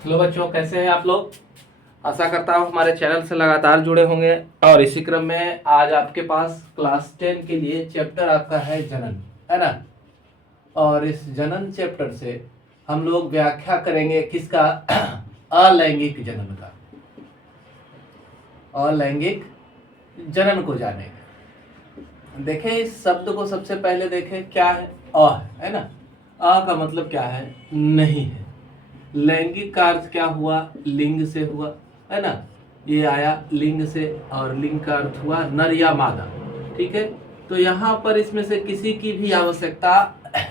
Hello बच्चों, कैसे हैं आप लोग। आशा करता हूँ हमारे चैनल से लगातार जुड़े होंगे। और इसी क्रम में आज आपके पास क्लास 10 के लिए चैप्टर आपका है जनन, है ना। और इस जनन चैप्टर से हम लोग व्याख्या करेंगे किसका अलैंगिक जनन का। अलैंगिक जनन को जानेंगे। देखें इस शब्द को सबसे पहले देखें क्या है। है ना। का मतलब क्या है, नहीं है। लैंगिक का अर्थ क्या हुआ, लिंग से हुआ, है ना। ये आया लिंग से और लिंग का अर्थ हुआ नर या मादा। ठीक है, तो यहाँ पर इसमें से किसी की भी आवश्यकता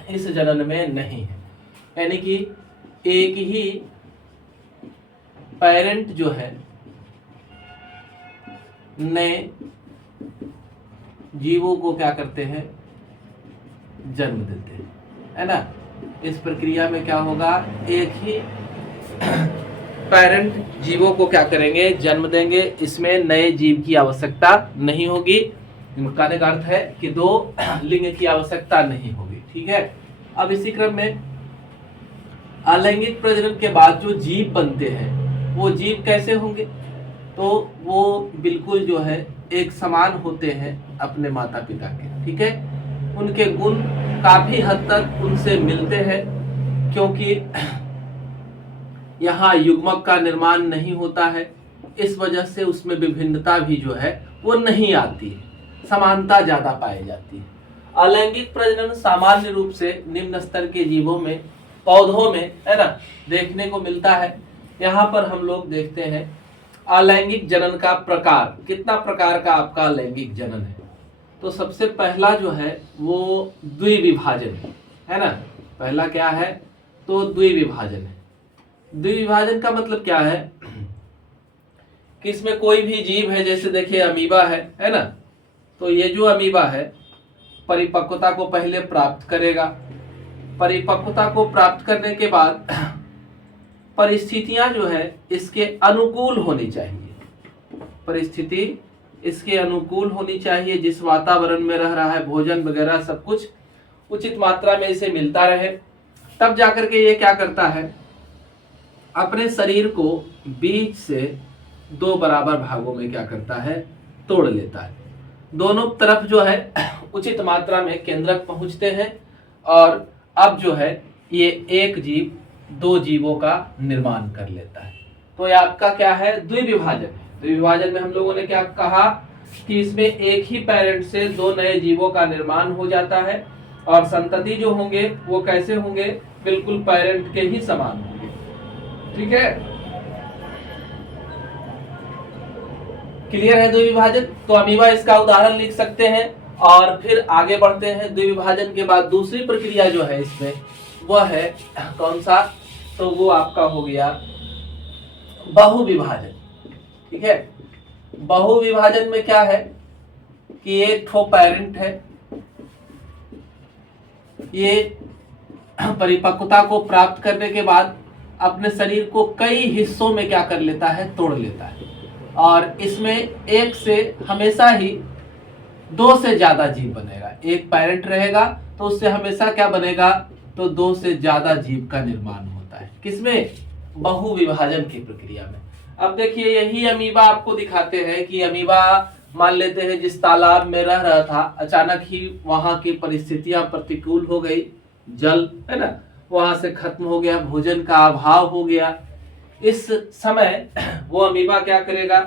इस जनन में नहीं है। यानी कि एक ही पेरेंट जो है नए जीवों को क्या करते हैं, जन्म देते हैं, है ना। इस प्रक्रिया में क्या होगा, एक ही पेरेंट जीवों को क्या करेंगे, जन्म देंगे। इसमें नए जीव की आवश्यकता नहीं होगी। कहने का अर्थ है कि दो लिंग की आवश्यकता नहीं होगी। ठीक है, अब इसी क्रम में अलैंगिक प्रजनन के बाद जो जीव बनते हैं वो जीव कैसे होंगे, तो वो बिल्कुल जो है एक समान होते हैं अपने माता पिता के। ठीक है, उनके गुण काफी हद तक उनसे मिलते हैं, क्योंकि यहाँ युग्मक का निर्माण नहीं होता है। इस वजह से उसमें विभिन्नता भी जो है वो नहीं आती है, समानता ज्यादा पाई जाती है। अलैंगिक प्रजनन सामान्य रूप से निम्न स्तर के जीवों में, पौधों में, है ना, देखने को मिलता है। यहाँ पर हम लोग देखते हैं अलैंगिक जनन का प्रकार। कितना प्रकार का आपका अलैंगिक जनन है, तो सबसे पहला जो है वो द्विविभाजन है ना। पहला क्या है, तो द्विविभाजन है। द्विविभाजन का मतलब क्या है कि इसमें कोई भी जीव है, जैसे देखिए अमीबा है ना। तो ये जो अमीबा है परिपक्वता को पहले प्राप्त करेगा। परिपक्वता को प्राप्त करने के बाद परिस्थितियां जो है इसके अनुकूल होनी चाहिए। परिस्थिति इसके अनुकूल होनी चाहिए, जिस वातावरण में रह रहा है, भोजन वगैरह सब कुछ उचित मात्रा में इसे मिलता रहे। तब जाकर के ये क्या करता है, अपने शरीर को बीच से दो बराबर भागों में क्या करता है, तोड़ लेता है। दोनों तरफ जो है उचित मात्रा में केंद्रक पहुंचते हैं और अब जो है ये एक जीव दो जीवों का निर्माण कर लेता है। तो ये आपका क्या है, द्विविभाजन है। द्विविभाजन में हम लोगों ने क्या कहा कि इसमें एक ही पेरेंट से दो नए जीवों का निर्माण हो जाता है और संतति जो होंगे वो कैसे होंगे, बिल्कुल पेरेंट के ही समान होंगे। ठीक है, क्लियर है द्विविभाजन। तो अमीबा इसका उदाहरण लिख सकते हैं और फिर आगे बढ़ते हैं। द्विविभाजन के बाद दूसरी प्रक्रिया जो है इसमें वह है कौन सा, तो वो आपका हो गया बहुविभाजन। ठीक है, बहुविभाजन में क्या है कि एक ठो पेरेंट है, ये परिपक्वता को प्राप्त करने के बाद अपने शरीर को कई हिस्सों में क्या कर लेता है, तोड़ लेता है। और इसमें एक से हमेशा ही दो से ज्यादा जीव बनेगा। एक पेरेंट रहेगा तो उससे हमेशा क्या बनेगा, तो दो से ज्यादा जीव का निर्माण होता है। किसमें, बहुविभाजन की प्रक्रिया में। अब देखिए यही अमीबा आपको दिखाते हैं कि अमीबा मान लेते हैं जिस तालाब में रह रहा था, अचानक ही वहां की परिस्थितियां प्रतिकूल हो गई, जल है ना वहां से खत्म हो गया, भोजन का अभाव हो गया। इस समय वो अमीबा क्या करेगा,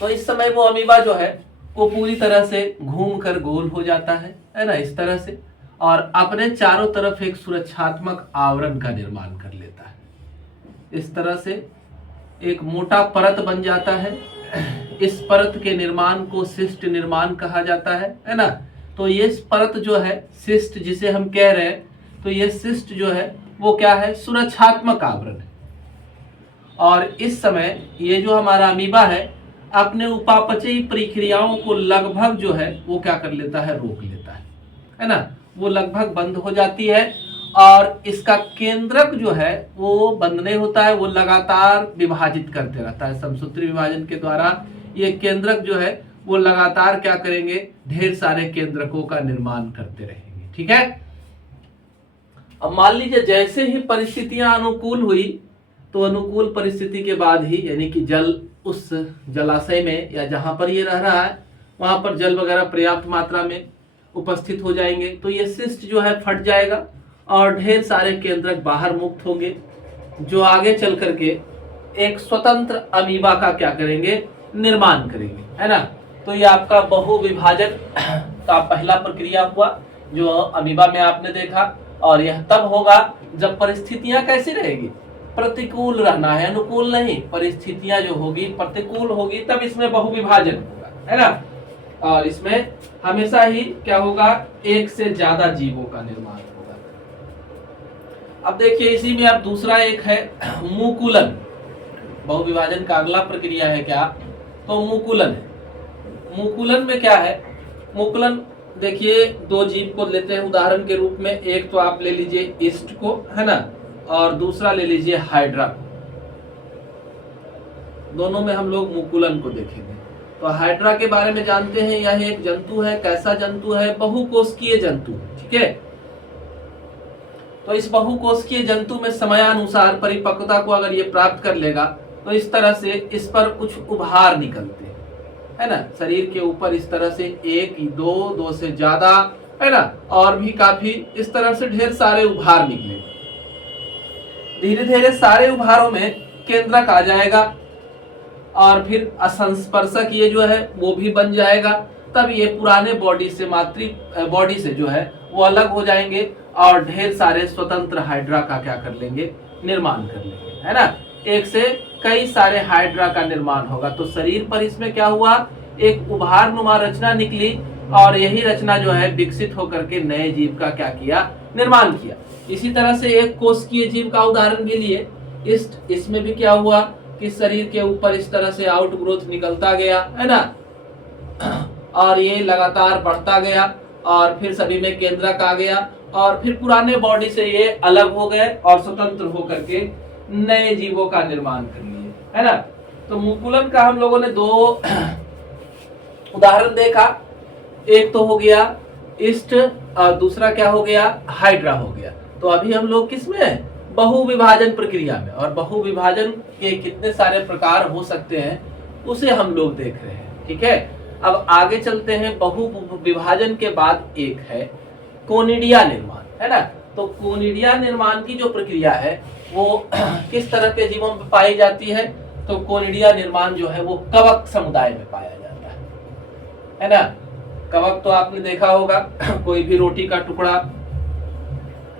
तो इस समय वो अमीबा जो है वो पूरी तरह से घूम कर गोल हो जाता है ना, इस तरह से, और अपने चारों तरफ एक सुरक्षात्मक आवरण का निर्माण कर लेता है। इस तरह से एक मोटा परत बन जाता है। इस परत के निर्माण को शिष्ट निर्माण कहा जाता है ना। तो ये परत जो है शिष्ट जिसे हम कह रहे हैं, तो ये शिष्ट जो है वो क्या है, सुरक्षात्मक आवरण है। और इस समय ये जो हमारा अमीबा है अपने उपापचयी प्रक्रियाओं को लगभग जो है वो क्या कर लेता है, रोक लेता है ना। वो लगभग बंद हो जाती है और इसका केंद्रक जो है वो बंद नहीं होता है, वो लगातार विभाजित करते रहता है। समसूत्री विभाजन के द्वारा ये केंद्रक जो है वो लगातार क्या करेंगे, ढेर सारे केंद्रकों का निर्माण करते रहेंगे। ठीक है, अब मान लीजिए जैसे ही परिस्थितियां अनुकूल हुई, तो अनुकूल परिस्थिति के बाद ही, यानी कि जल उस जलाशय में या जहां पर ये रह रहा है वहां पर जल वगैरह पर्याप्त मात्रा में उपस्थित हो जाएंगे, तो ये सिस्ट जो है फट जाएगा और ढेर सारे केंद्रक बाहर मुक्त होंगे, जो आगे चल करके एक स्वतंत्र अमीबा का क्या करेंगे, निर्माण करेंगे, है ना। तो ये आपका बहुविभाजन का पहला प्रक्रिया हुआ जो अमीबा में आपने देखा, और यह तब होगा जब परिस्थितियां कैसी रहेगी, प्रतिकूल रहना है, अनुकूल नहीं। परिस्थितियां जो होगी प्रतिकूल होगी तब इसमें बहुविभाजन होगा, है ना। और इसमें हमेशा ही क्या होगा, एक से ज्यादा जीवों का निर्माण होगा। अब देखिए इसी में अब दूसरा एक है मुकुलन। बहुविभाजन का अगला प्रक्रिया है क्या, तो मुकुलन है। मुकुलन में क्या है, मुकुलन देखिए दो जीव को लेते हैं उदाहरण के रूप में, एक तो आप ले लीजिए ईस्ट को, है ना, और दूसरा ले लीजिए हाइड्रा को। दोनों में हम लोग मुकुलन को देखेंगे। तो हाइड्रा के बारे में जानते हैं, यह एक जंतु है। कैसा जंतु है, बहुकोशिकीय जंतु, ठीक है। तो इस बहुकोशिकीय जंतु में समयानुसार परिपक्वता को अगर ये प्राप्त कर लेगा तो इस तरह से इस पर कुछ उभार निकलते हैं, है ना। शरीर के ऊपर इस तरह से एक, दो से ज्यादा, है ना, और भी काफी इस तरह से ढेर सारे उभार निकले। धीरे धीरे सारे उभारों में केंद्रक आ जाएगा और फिर असंस्पर्शक ये जो है वो भी बन जाएगा। तब ये पुराने बॉडी से, मातृ बॉडी से जो है वो अलग हो जाएंगे और ढेर सारे स्वतंत्र हाइड्रा का क्या कर लेंगे, निर्माण कर लेंगे, है ना। एक से कई सारे हाइड्रा का निर्माण होगा। तो शरीर पर इसमें क्या हुआ, एक उभार नुमा रचना निकली और यही रचना जो है विकसित होकर के नए जीव का क्या किया, निर्माण किया। इसी तरह से एक कोशिकीय जीव का उदाहरण के लिए इसमें भी क्या हुआ कि शरीर के ऊपर इस तरह से आउट ग्रोथ निकलता गया, है ना, और ये लगातार बढ़ता गया और फिर सभी में केंद्रक आ गया और फिर पुराने बॉडी से ये अलग हो गए और स्वतंत्र होकर के नए जीवों का निर्माण कर लिए, है ना। तो मुकुलन का हम लोगों ने दो उदाहरण देखा, एक तो हो गया ईस्ट और दूसरा क्या हो गया, हाइड्रा हो गया। तो अभी हम लोग किस में है, बहुविभाजन प्रक्रिया में, और बहुविभाजन के कितने सारे प्रकार हो सकते हैं उसे हम लोग देख रहे हैं, ठीक है। अब आगे चलते हैं। बहुविभाजन के बाद एक है कोनिडिया निर्माण, है ना। तो कोनिडिया निर्माण की जो प्रक्रिया है वो किस तरह के जीवों में पाई जाती है, तो कोनिडिया निर्माण जो है वो कवक समुदाय में पाया जाता है ना। कवक तो आपने देखा होगा, कोई भी रोटी का टुकड़ा,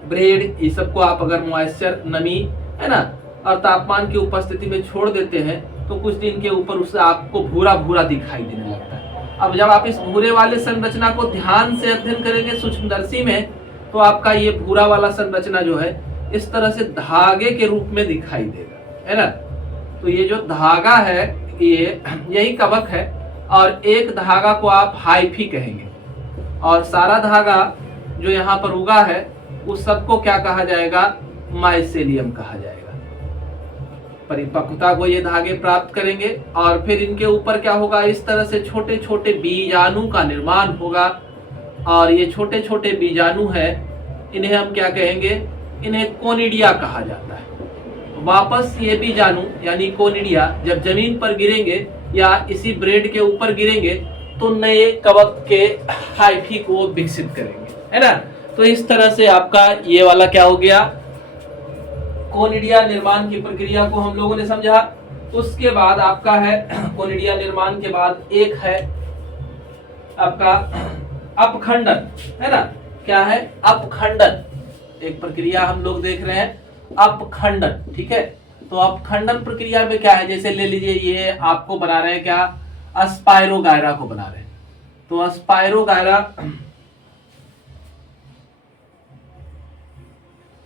ब्रेड, ये सबको आप अगर मॉइस्चर, नमी, है ना, और तापमान की उपस्थिति में छोड़ देते हैं तो कुछ दिन के ऊपर उससे आपको भूरा भूरा दिखाई देने लगता है। अब जब आप इस भूरे वाले संरचना को ध्यान से अध्ययन करेंगे सूक्ष्मदर्शी में, तो आपका ये भूरा वाला संरचना जो है इस तरह से धागे के रूप में दिखाई देगा, है ना। तो ये जो धागा है ये यही कवक है, और एक धागा को आप हाइफी कहेंगे, और सारा धागा जो यहाँ पर उगा है उस सबको क्या कहा जाएगा, माइसेलियम कहा जाएगा। परिपक्वता को ये धागे प्राप्त करेंगे और फिर इनके ऊपर क्या होगा, इस तरह से छोटे छोटे बीजाणु का निर्माण होगा, और ये छोटे छोटे बीजाणु है, इन्हें हम क्या कहेंगे, इन्हें कोनिडिया कहा जाता है। वापस ये बीजाणु यानी कोनिडिया जब जमीन पर गिरेंगे या इसी ब्रेड के ऊपर गिरेंगे तो नए कवक के हाइफी को विकसित करेंगे, है ना। तो इस तरह से आपका ये वाला क्या हो गया, कोनिडिया निर्माण की प्रक्रिया को हम लोगों ने समझा। उसके बाद आपका है कोनिडिया निर्माण के बाद एक है आपका अपखंडन, है ना। क्या है, अपखंडन, एक प्रक्रिया हम लोग देख रहे हैं, अपखंडन, ठीक है। तो अपखंडन प्रक्रिया में क्या है, जैसे ले लीजिए ये आपको बना रहे हैं क्या, अस्पायरोगायरा को बना रहे हैं। तो अस्पायरोगायरा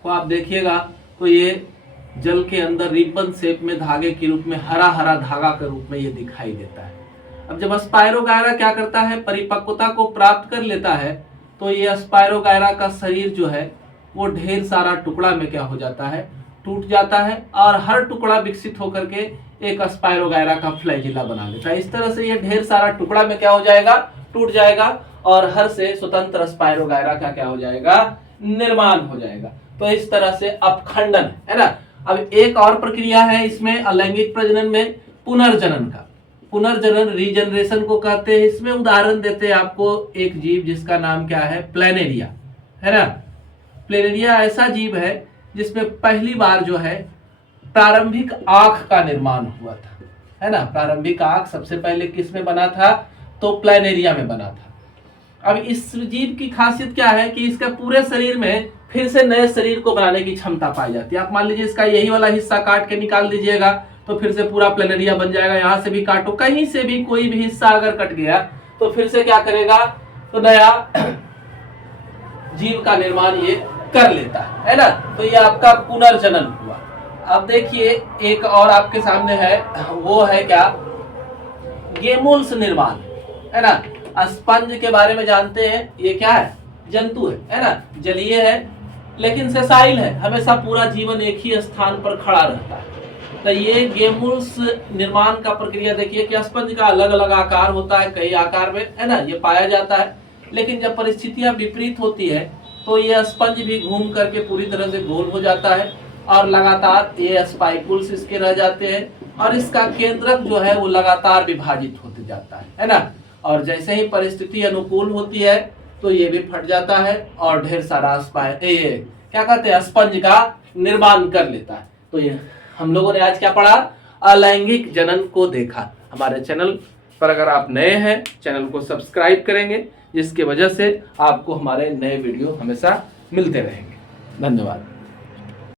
को आप देखिएगा तो ये जल के अंदर रिबन शेप में धागे के रूप में, हरा हरा धागा के रूप में ये दिखाई देता है। अब जब अस्पायरोगायरा क्या करता है, परिपक्वता को प्राप्त कर लेता है, तो ये अस्पायरोगायरा का शरीर जो है वो ढेर सारा टुकड़ा में क्या हो जाता है, टूट जाता है, और हर टुकड़ा विकसित होकर के एक अस्पायरोगायरा का फ्लैजिला बना लेता है। इस तरह से ये ढेर सारा टुकड़ा में क्या हो जाएगा, टूट जाएगा, और हर से स्वतंत्र अस्पायरोगायरा का क्या हो जाएगा, निर्माण हो जाएगा। तो इस तरह से अपखंडन है ना। अब एक और प्रक्रिया है इसमें अलैंगिक प्रजनन में, पुनर्जनन का। पुनर्जनन रीजनरेशन को कहते हैं। इसमें उदाहरण देते हैं आपको एक जीव जिसका नाम क्या है, प्लेनेरिया, है ना। प्लेनेरिया ऐसा जीव है जिसमें पहली बार जो है प्रारंभिक आंख का निर्माण हुआ था, है ना। प्रारंभिक आंख सबसे पहले किस में बना था, तो प्लेनेरिया में बना था। अब इस जीव की खासियत क्या है कि इसका पूरे शरीर में फिर से नए शरीर को बनाने की क्षमता पाई जाती है। आप मान लीजिए इसका यही वाला हिस्सा काट के निकाल दीजिएगा तो फिर से पूरा प्लेनेरिया बन जाएगा। यहाँ से भी काटो, कहीं से भी कोई भी हिस्सा अगर कट गया तो फिर से क्या करेगा, तो नया जीव का निर्माण ये कर लेता है ना। तो ये आपका पुनर्जनन हुआ। अब देखिए एक और आपके सामने है, वो है क्या, गेमुल्स निर्माण, है ना। स्पंज के बारे में जानते हैं, ये क्या है, जंतु है ना, जलीय है लेकिन सेसाइल है, हमेशा पूरा जीवन एक ही स्थान पर खड़ा रहता है। तो ये गेमुल्स निर्माण का प्रक्रिया देखिए कि स्पंज का अलग अलग आकार होता है, कई आकार में, है ना, ये पाया जाता है। लेकिन जब परिस्थितियां विपरीत होती है तो ये स्पंज भी घूम करके पूरी तरह से गोल हो जाता है और लगातार ये स्पाइकुल्स इसके रह जाते हैं और इसका केंद्रक जो है वो लगातार विभाजित होते जाता है ना। और जैसे ही परिस्थिति अनुकूल होती है तो ये भी फट जाता है और ढेर सारा क्या कहते हैं, स्पंज का निर्माण कर लेता है। तो ये हम लोगों ने आज क्या पढ़ा, अलैंगिक जनन को देखा। हमारे चैनल पर अगर आप नए हैं, चैनल को सब्सक्राइब करेंगे, जिसकी वजह से आपको हमारे नए वीडियो हमेशा मिलते रहेंगे। धन्यवाद।